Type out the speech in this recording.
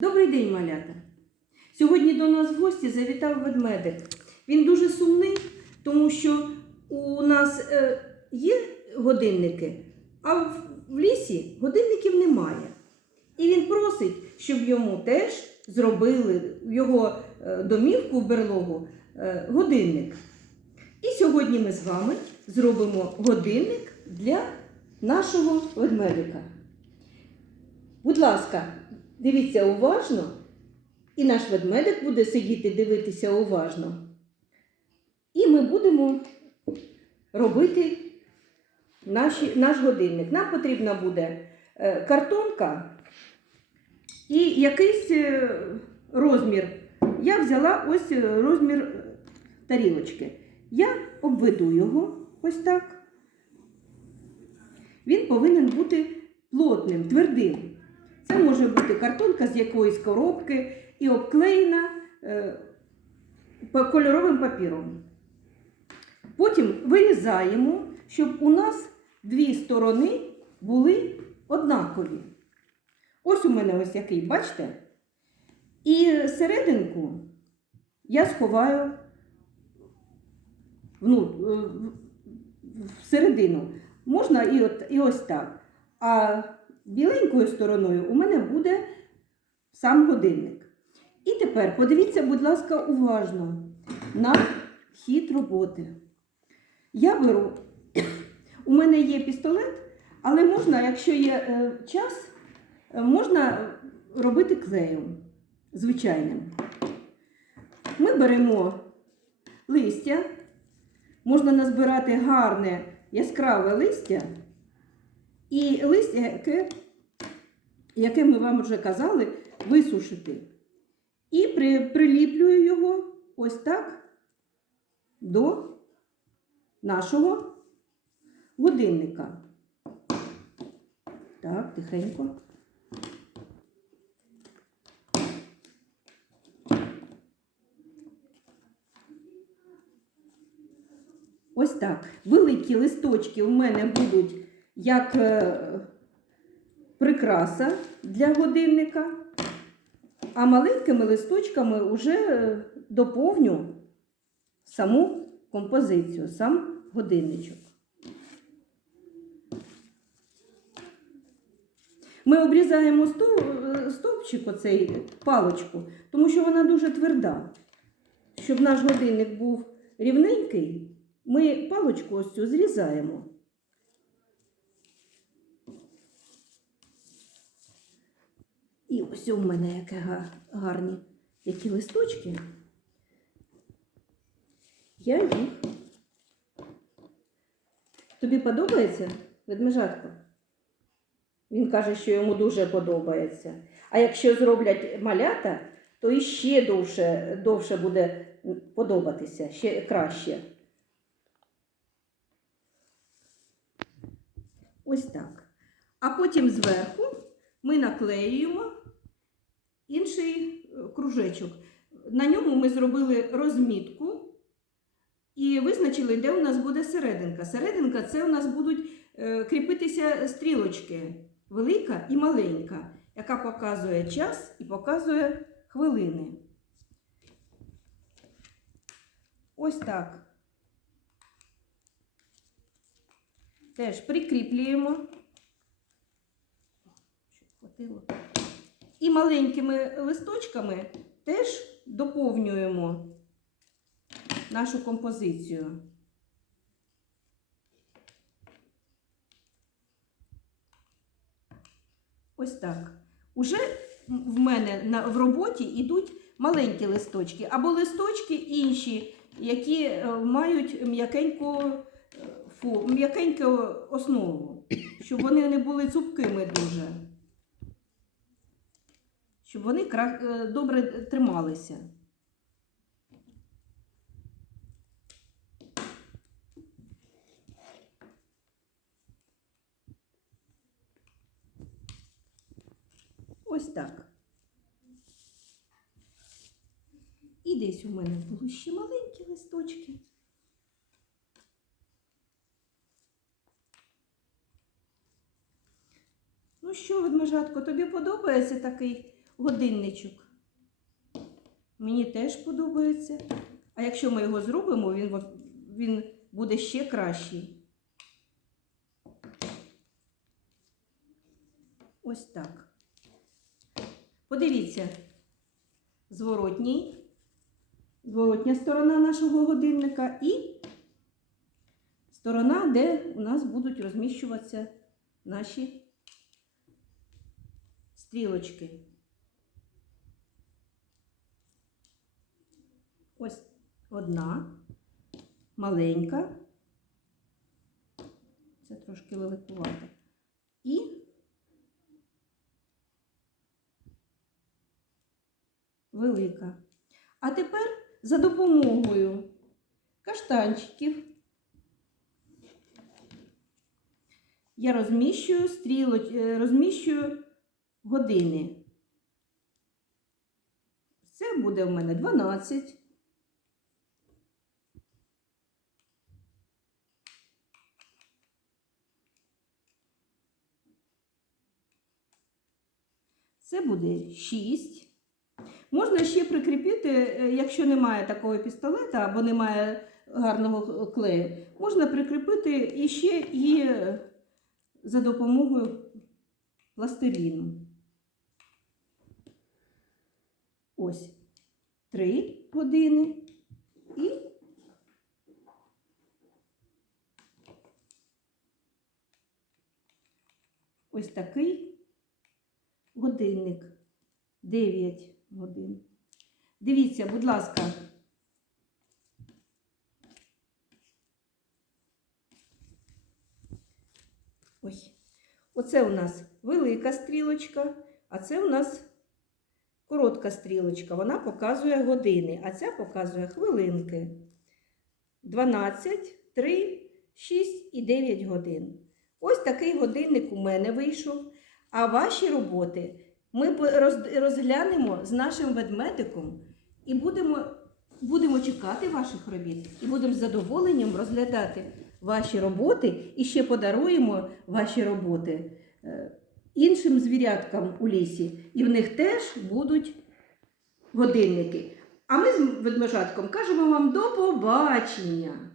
Добрий день, малята! Сьогодні до нас в гості завітав ведмедик. Він дуже сумний, тому що у нас е, є годинники, а в, лісі годинників немає. І він просить, щоб йому теж зробили в його е, домівку в берлогу е, годинник. І сьогодні ми з вами зробимо годинник для нашого ведмедика. Будь ласка, дивіться уважно, і наш ведмедик буде сидіти дивитися уважно. І ми будемо робити наші, наш годинник. Нам потрібна буде е, картонка і якийсь е, розмір. Я взяла ось е, розмір тарілочки. Я обведу його ось так. Він повинен бути плотним, твердим. Це може бути картонка з якоїсь коробки і обклеєна е, кольоровим папіром. Потім вирізаємо, щоб у нас дві сторони були однакові. Ось у мене ось який, бачите? І серединку я сховаю вну, е, в- всередину. Можна і, от, і ось так. А біленькою стороною у мене буде сам годинник. І тепер подивіться, будь ласка, уважно на хід роботи. Я беру, у мене є пістолет, але можна, якщо є е, час, е, можна робити клеєм звичайним. Ми беремо листя, можна назбирати гарне яскраве листя. І листя, яке, яке ми вам вже казали, висушити. І при, приліплюю його ось так до нашого годинника. Так, тихенько. Ось так. Великі листочки у мене будуть як е, прикраса для годинника, а маленькими листочками вже е, доповню саму композицію, сам годинничок. Ми обрізаємо е, стовпчик, оцей палочку, тому що вона дуже тверда. Щоб наш годинник був рівненький, ми палочку ось цю зрізаємо. І ось у мене яке гарні які листочки. Я їх. Тобі подобається ведмежатко? Він каже, що йому дуже подобається. А якщо зроблять малята, то іще довше, довше буде подобатися, ще краще. Ось так. А потім зверху ми наклеюємо інший е, кружечок. На ньому ми зробили розмітку і визначили, де у нас буде серединка. Серединка це у нас будуть е, кріпитися стрілочки велика і маленька, яка показує час і показує хвилини. Ось так. Теж прикріплюємо. Хватило. І маленькими листочками теж доповнюємо нашу композицію. Ось так. Уже в мене в роботі йдуть маленькі листочки або листочки інші, які е, мають е, м'якеньку основу, щоб вони не були цупкими дуже. Щоб вони е, добре трималися. Ось так. І десь у мене були ще маленькі листочки. Ну що, ведмежатко, тобі подобається такий годинничок. Мені теж подобається. А якщо ми його зробимо, він, він буде ще кращий. Ось так. Подивіться, зворотній, зворотня сторона нашого годинника і сторона, де у нас будуть розміщуватися наші стрілочки. Ось одна, маленька. Це трошки великувато. І велика. А тепер за допомогою каштанчиків я розміщую стрілоч, е, розміщую години. Це буде в мене 12. Це буде 6. Можна ще прикріпити, е, якщо немає такого пістолета або немає гарного клею, можна прикріпити і е, за допомогою пластиліну. Ось 3 години і ось такий годинник 9 годин. Дивіться, будь ласка. Ось. Оце у нас велика стрілочка, а це у нас коротка стрілочка. Вона показує години, а ця показує хвилинки. 12, 3, 6 і 9 годин. Ось такий годинник у мене вийшов. А ваші роботи ми розглянемо з нашим ведмедиком і будемо, будемо чекати ваших робіт і будемо з задоволенням розглядати ваші роботи і ще подаруємо ваші роботи е, іншим звіряткам у лісі. І в них теж будуть годинники. А ми з ведмежатком кажемо вам до побачення!